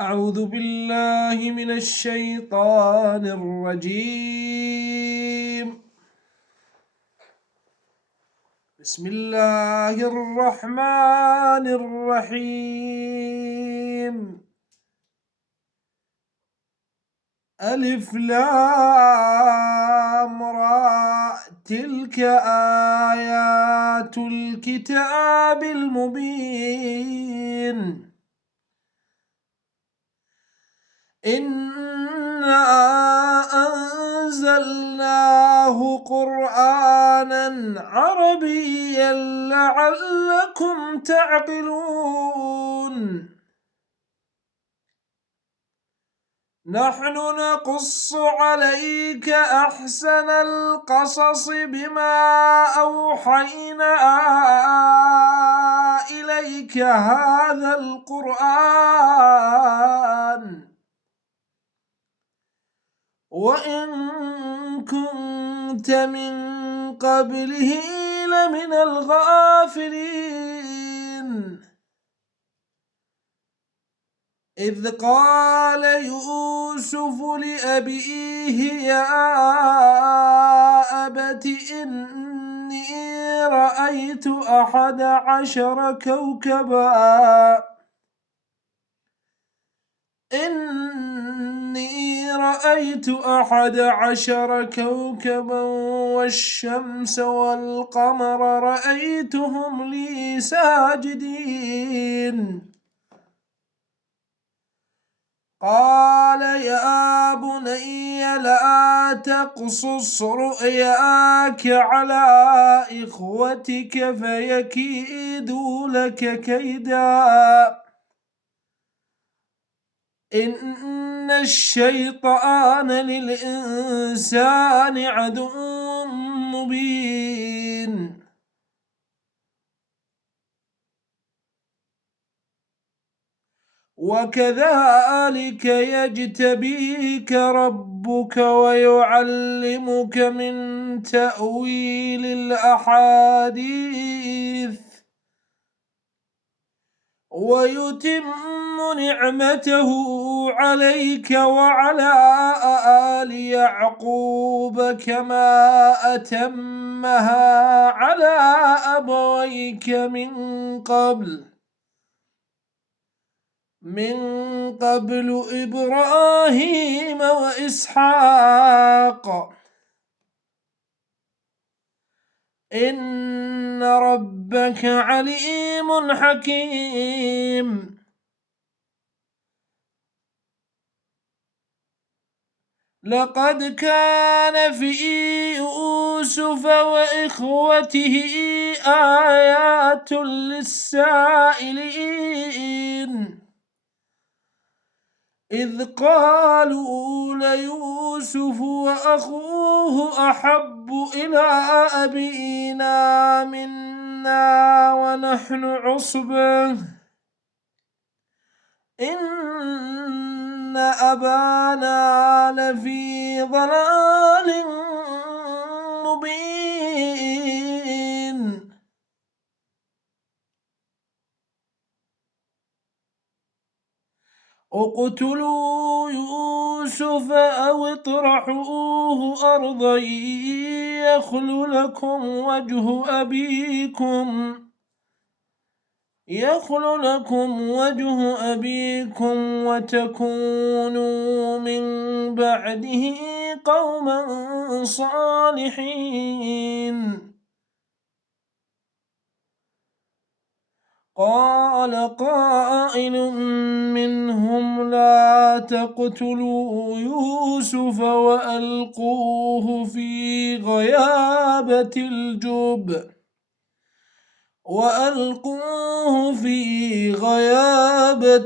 أعوذ بالله من الشيطان الرجيم. بسم الله الرحمن الرحيم. ألف لام را تلك آيات الكتاب المبين. إنا أنزلناه قرآنا عربيا لعلكم تعقلون. نحن نقص عليك أحسن القصص بما أوحينا إليك هذا القرآن وإن كنت من قبله لمن الغافلين. إذ قال يوسف لأبيه يا أبت إني رأيت 11 كوكبا والشمس والقمر رأيتهم لي ساجدين. قال يا بني لا تقصص رؤياك على إخوتك فيكيدوا لك كيدا إن الشيطان للإنسان عدو مبين. وكذلك يجتبيك ربك ويعلمك من تأويل الأحاديث ويتم نعمته عليك وعلى آل يعقوب كما أتمها على أبويك من قبل إبراهيم وإسحاق إن ربك عليم حكيم. لقد كان في يوسف وإخوته آيات للسائلين إذ قالوا ليوسف وأخوه أحب إلى أبينا منا ونحن عصبة إن أبانا لفي ضلال مبين. اقتلوا يوسف أو اطرحوه أرضا يخل لكم وجه أبيكم وتكونوا من بعده قوما صالحين. قال قائل منهم لا تقتلوا يوسف وألقوه في غيابة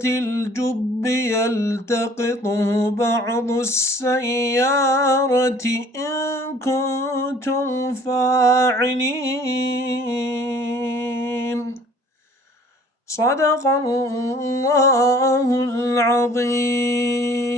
الجب يلتقطه بعض السيارة إن كنتم فاعلين. صدق الله العظيم.